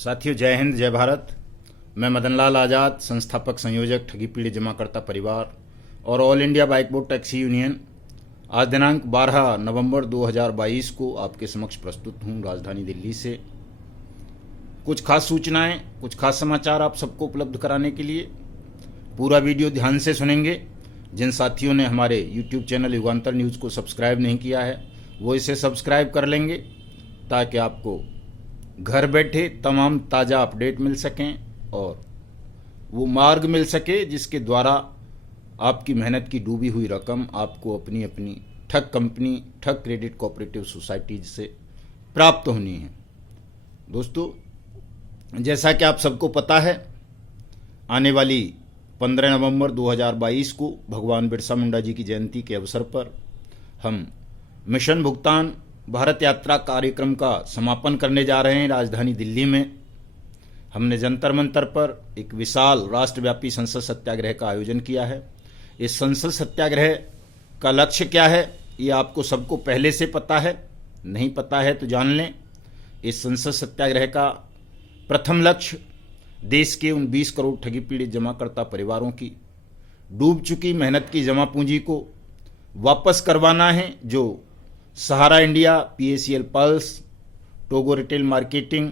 साथियों, जय हिंद, जय भारत। मैं मदन लाल आज़ाद, संस्थापक संयोजक ठगी पीड़ित जमाकर्ता परिवार और all India bike board taxi union, आज दिनांक 12 नवंबर 2022 को आपके समक्ष प्रस्तुत हूँ राजधानी दिल्ली से। कुछ खास सूचनाएं, कुछ खास समाचार आप सबको उपलब्ध कराने के लिए पूरा वीडियो ध्यान से सुनेंगे। जिन साथियों ने हमारे YouTube चैनल युगांतर न्यूज़ को सब्सक्राइब नहीं किया है वो इसे सब्सक्राइब कर लेंगे ताकि आपको घर बैठे तमाम ताज़ा अपडेट मिल सकें और वो मार्ग मिल सके जिसके द्वारा आपकी मेहनत की डूबी हुई रकम आपको अपनी अपनी ठग कंपनी, ठग क्रेडिट कोऑपरेटिव सोसाइटीज से प्राप्त होनी है। दोस्तों, जैसा कि आप सबको पता है, आने वाली 15 नवंबर 2022 को भगवान बिरसा मुंडा जी की जयंती के अवसर पर हम मिशन भुगतान भारत यात्रा कार्यक्रम का समापन करने जा रहे हैं राजधानी दिल्ली में। हमने जंतर मंतर पर एक विशाल राष्ट्रव्यापी संसद सत्याग्रह का आयोजन किया है। इस संसद सत्याग्रह का लक्ष्य क्या है ये आपको सबको पहले से पता है, नहीं पता है तो जान लें। इस संसद सत्याग्रह का प्रथम लक्ष्य देश के उन 20 करोड़ ठगी पीड़ित जमाकर्ता परिवारों की डूब चुकी मेहनत की जमा पूंजी को वापस करवाना है, जो Sahara India, PACL pulse, Togo retail marketing,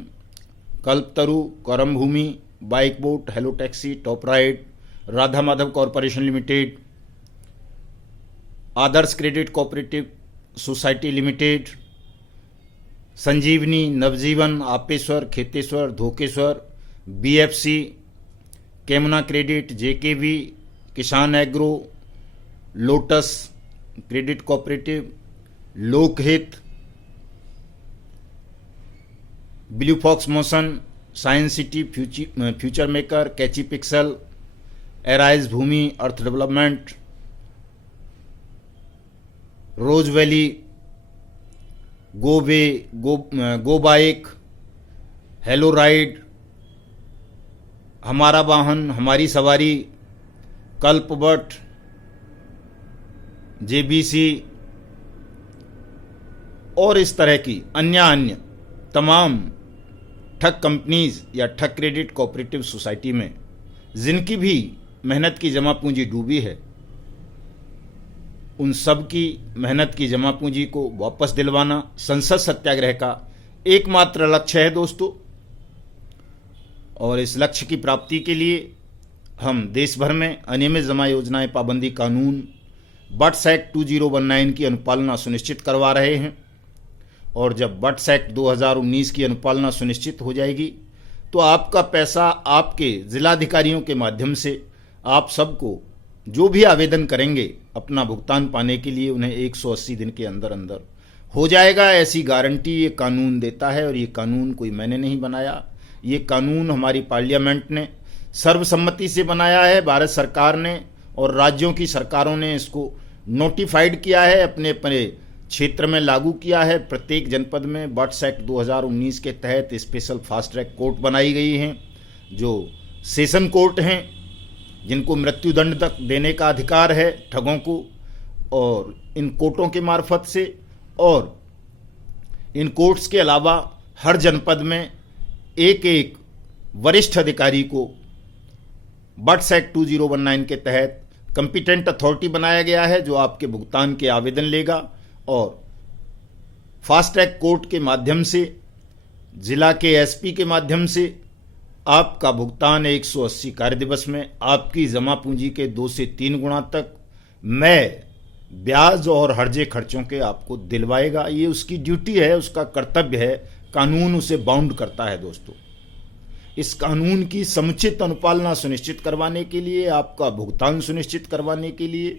Kalpataru, Karam Bhumi, bike boat, hello taxi, top ride, Radha Madhav corporation limited, Adarsh credit cooperative society limited, Sanjivani, Navjivan, Apeshwar, Kheteshwar, Dhokeshwar, BFC, Kemna credit, JKV, Kisan agro, lotus credit cooperative, Lokhit, blue fox motion, science city, future maker, catchy pixel, arise Bhumi, earth development, rose valley, go bike, hello ride, Hamara Vahan, हमारी सवारी, कल्पवट, JBC और इस तरह की अन्य तमाम ठग companies या ठग क्रेडिट कोऑपरेटिव सोसाइटी में जिनकी भी मेहनत की जमा पूंजी डूबी है, उन सब की मेहनत की जमा पूंजी को वापस दिलवाना संसद सत्याग्रह का एकमात्र लक्ष्य है दोस्तों। और इस लक्ष्य की प्राप्ति के लिए हम देश भर में अनियमित जमा योजनाएं पाबंदी कानून बट्स एक्ट 2019 की अनुपालना सुनिश्चित करवा रहे हैं। और जब बट्स एक्ट 2019 की अनुपालना सुनिश्चित हो जाएगी तो आपका पैसा आपके जिलाधिकारियों के माध्यम से आप सबको जो भी आवेदन करेंगे अपना भुगतान पाने के लिए उन्हें 180 दिन के अंदर अंदर हो जाएगा। ऐसी गारंटी ये कानून देता है और ये कानून कोई मैंने नहीं बनाया, ये कानून हमारी पार्लियामेंट ने सर्वसम्मति से बनाया है। भारत सरकार ने और राज्यों की सरकारों ने इसको नोटिफाइड किया है, अपने अपने क्षेत्र में लागू किया है। प्रत्येक जनपद में बट्स एक्ट 2019 के तहत स्पेशल फास्ट ट्रैक कोर्ट बनाई गई हैं, जो सेशन कोर्ट हैं, जिनको मृत्युदंड तक देने का अधिकार है ठगों को। और इन कोर्टों के मार्फत से और इन कोर्ट्स के अलावा हर जनपद में एक एक वरिष्ठ अधिकारी को बट्स एक्ट 2019 के तहत कंपिटेंट अथॉरिटी बनाया गया है, जो आपके भुगतान के आवेदन लेगा और फास्ट ट्रैक कोर्ट के माध्यम से, जिला के SP के माध्यम से आपका भुगतान 180 कार्य दिवस में आपकी जमा पूंजी के 2 से 3 गुना तक मैं ब्याज और हर्जे खर्चों के आपको दिलवाएगा। ये उसकी ड्यूटी है, उसका कर्तव्य है, कानून उसे बाउंड करता है दोस्तों। इस कानून की समुचित अनुपालना सुनिश्चित करवाने के लिए, आपका भुगतान सुनिश्चित करवाने के लिए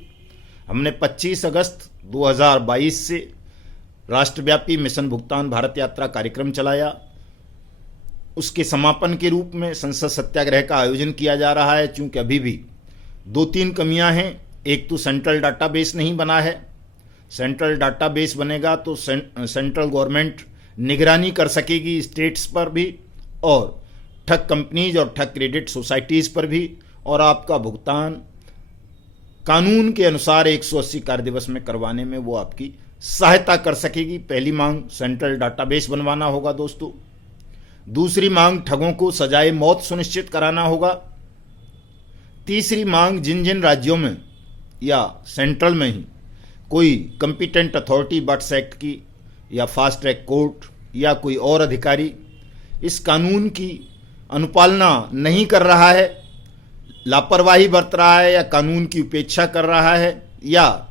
हमने 25 अगस्त 2022 से राष्ट्रव्यापी मिशन भुगतान भारत यात्रा कार्यक्रम चलाया। उसके समापन के रूप में संसद सत्याग्रह का आयोजन किया जा रहा है। चूंकि अभी भी 2-3 कमियां हैं। एक तो सेंट्रल डाटाबेस नहीं बना है। सेंट्रल डाटाबेस बनेगा तो सेंट्रल गवर्नमेंट निगरानी कर सकेगी स्टेट्स पर भी और ठग कंपनीज और ठग क्रेडिट सोसाइटीज़ पर भी, और आपका भुगतान कानून के अनुसार 180 कार्य दिवस में करवाने में वो आपकी सहायता कर सकेगी। पहली मांग सेंट्रल डाटाबेस बनवाना होगा दोस्तों। दूसरी मांग, ठगों को सजाए मौत सुनिश्चित कराना होगा। तीसरी मांग, जिन जिन राज्यों में या सेंट्रल में ही कोई कंपिटेंट अथॉरिटी बट्स एक्ट की या फास्ट ट्रैक कोर्ट या कोई और अधिकारी इस कानून की अनुपालना नहीं कर रहा है, लापरवाही बरत रहा है या कानून की उपेक्षा कर रहा है या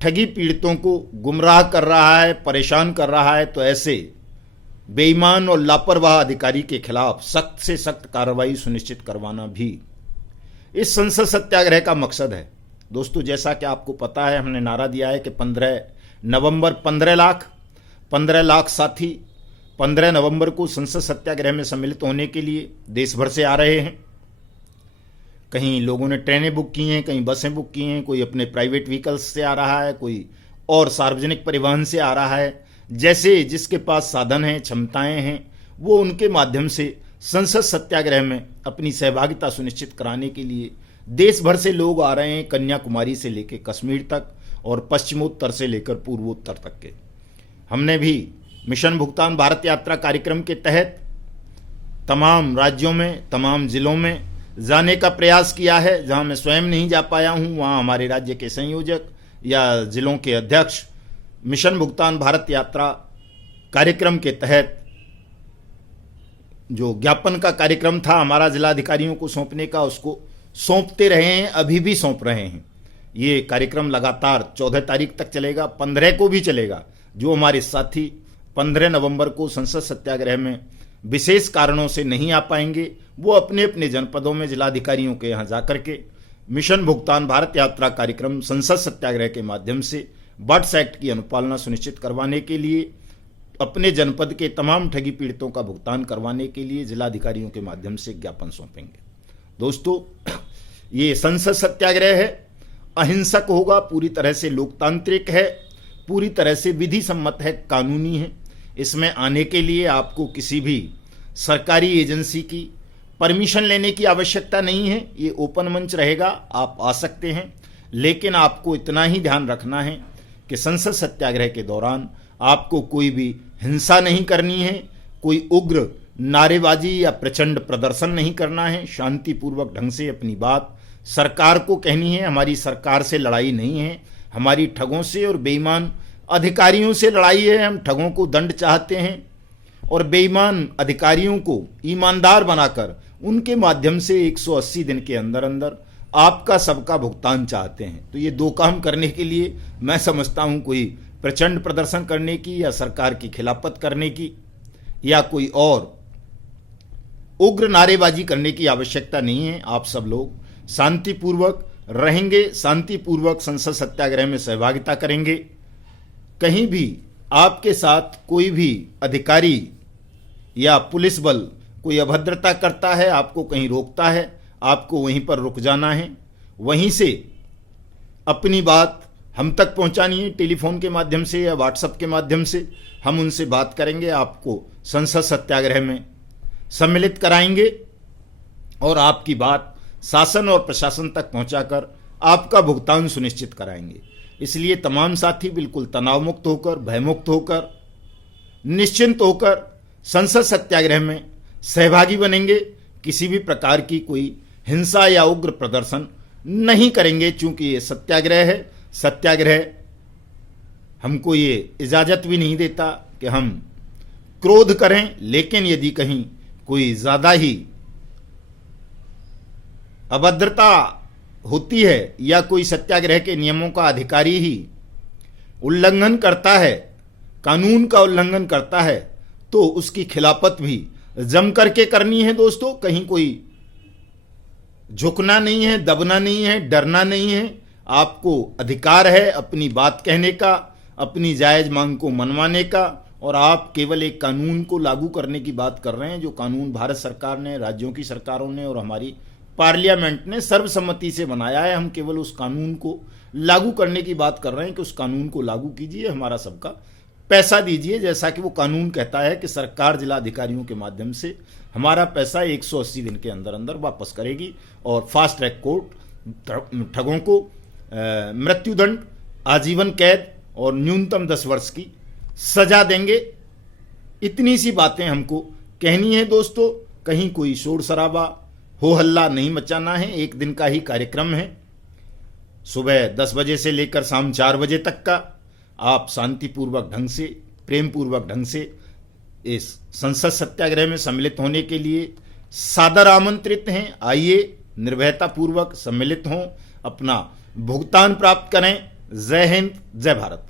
ठगी पीड़ितों को गुमराह कर रहा है, परेशान कर रहा है, तो ऐसे बेईमान और लापरवाह अधिकारी के खिलाफ सख्त से सख्त कार्रवाई सुनिश्चित करवाना भी इस संसद सत्याग्रह का मकसद है। दोस्तों, जैसा कि आपको पता है, हमने नारा दिया है कि 15 नवंबर 15 लाख साथी 15 नवंबर को संसद सत्याग्रह में सम्मिलित होने के लिए देश भर से आ रहे हैं। कहीं लोगों ने ट्रेनें बुक की हैं, कहीं बसें बुक की हैं, कोई अपने प्राइवेट व्हीकल्स से आ रहा है, कोई और सार्वजनिक परिवहन से आ रहा है। जैसे जिसके पास साधन हैं, क्षमताएं हैं, वो उनके माध्यम से संसद सत्याग्रह में अपनी सहभागिता सुनिश्चित कराने के लिए देश भर से लोग आ रहे हैं, कन्याकुमारी से लेकर कश्मीर तक और पश्चिमोत्तर से लेकर पूर्वोत्तर तक के। हमने भी मिशन भुगतान भारत यात्रा कार्यक्रम के तहत तमाम राज्यों में, तमाम जिलों में जाने का प्रयास किया है। जहां मैं स्वयं नहीं जा पाया हूं, वहां हमारे राज्य के संयोजक या जिलों के अध्यक्ष मिशन भुगतान भारत यात्रा कार्यक्रम के तहत जो ज्ञापन का कार्यक्रम था हमारा जिलाधिकारियों को सौंपने का, उसको सौंपते रहे हैं, अभी भी सौंप रहे हैं। ये कार्यक्रम लगातार 14 तारीख तक चलेगा, 15 को भी चलेगा। जो हमारे साथी 15 नवंबर को संसद सत्याग्रह में विशेष कारणों से नहीं आ पाएंगे, वो अपने अपने जनपदों में जिलाधिकारियों के यहाँ जाकर के मिशन भुगतान भारत यात्रा कार्यक्रम संसद सत्याग्रह के माध्यम से बट्स एक्ट की अनुपालना सुनिश्चित करवाने के लिए, अपने जनपद के तमाम ठगी पीड़ितों का भुगतान करवाने के लिए जिलाधिकारियों के माध्यम से ज्ञापन सौंपेंगे। दोस्तों, ये संसद सत्याग्रह है, अहिंसक होगा, पूरी तरह से लोकतांत्रिक है, पूरी तरह से विधि सम्मत है, कानूनी है। इसमें आने के लिए आपको किसी भी सरकारी एजेंसी की परमिशन लेने की आवश्यकता नहीं है। ये ओपन मंच रहेगा, आप आ सकते हैं, लेकिन आपको इतना ही ध्यान रखना है कि संसद सत्याग्रह के दौरान आपको कोई भी हिंसा नहीं करनी है, कोई उग्र नारेबाजी या प्रचंड प्रदर्शन नहीं करना है। शांतिपूर्वक ढंग से अपनी बात सरकार को कहनी है। हमारी सरकार से लड़ाई नहीं है, हमारी ठगों से और बेईमान अधिकारियों से लड़ाई है। हम ठगों को दंड चाहते हैं और बेईमान अधिकारियों को ईमानदार बनाकर उनके माध्यम से 180 दिन के अंदर अंदर आपका सबका भुगतान चाहते हैं। तो ये दो काम करने के लिए मैं समझता हूं कोई प्रचंड प्रदर्शन करने की या सरकार की खिलाफत करने की या कोई और उग्र नारेबाजी करने की आवश्यकता नहीं है। आप सब लोग शांतिपूर्वक रहेंगे, शांतिपूर्वक संसद सत्याग्रह में सहभागिता करेंगे। कहीं भी आपके साथ कोई भी अधिकारी या पुलिस बल कोई अभद्रता करता है, आपको कहीं रोकता है, आपको वहीं पर रुक जाना है, वहीं से अपनी बात हम तक पहुंचानी है। टेलीफोन के माध्यम से या व्हाट्सएप के माध्यम से हम उनसे बात करेंगे, आपको संसद सत्याग्रह में सम्मिलित कराएंगे और आपकी बात शासन और प्रशासन तक पहुंचाकर आपका भुगतान सुनिश्चित कराएंगे। इसलिए तमाम साथी बिल्कुल तनाव मुक्त होकर, भयमुक्त होकर, निश्चिंत होकर संसद सत्याग्रह में सहभागी बनेंगे। किसी भी प्रकार की कोई हिंसा या उग्र प्रदर्शन नहीं करेंगे, चूंकि ये सत्याग्रह है। सत्याग्रह हमको ये इजाजत भी नहीं देता कि हम क्रोध करें, लेकिन यदि कहीं कोई ज्यादा ही अभद्रता होती है या कोई सत्याग्रह के नियमों का अधिकारी ही उल्लंघन करता है, कानून का उल्लंघन करता है, तो उसकी खिलाफत भी जम करके करनी है। दोस्तों, कहीं कोई झुकना नहीं है, दबना नहीं है, डरना नहीं है। आपको अधिकार है अपनी बात कहने का, अपनी जायज मांग को मनवाने का, और आप केवल एक कानून को लागू करने की बात कर रहे हैं, जो कानून भारत सरकार ने, राज्यों की सरकारों ने और हमारी पार्लियामेंट ने सर्वसम्मति से बनाया है। हम केवल उस कानून को लागू करने की बात कर रहे हैं कि उस कानून को लागू कीजिए, हमारा सबका पैसा दीजिए, जैसा कि वो कानून कहता है कि सरकार जिला अधिकारियों के माध्यम से हमारा पैसा 180 दिन के अंदर अंदर वापस करेगी और फास्ट ट्रैक कोर्ट ठगों को मृत्युदंड, आजीवन कैद और न्यूनतम 10 वर्ष की सजा देंगे। इतनी सी बातें हमको कहनी है दोस्तों, कहीं कोई शोर शराबा हो हल्ला नहीं मचाना है। एक दिन का ही कार्यक्रम है, सुबह 10 बजे से लेकर शाम 4 बजे तक का। आप शांतिपूर्वक ढंग से, प्रेम पूर्वक ढंग से इस संसद सत्याग्रह में सम्मिलित होने के लिए सादर आमंत्रित हैं। आइए, निर्भयता पूर्वक सम्मिलित हों, अपना भुगतान प्राप्त करें। जय हिंद, जय भारत।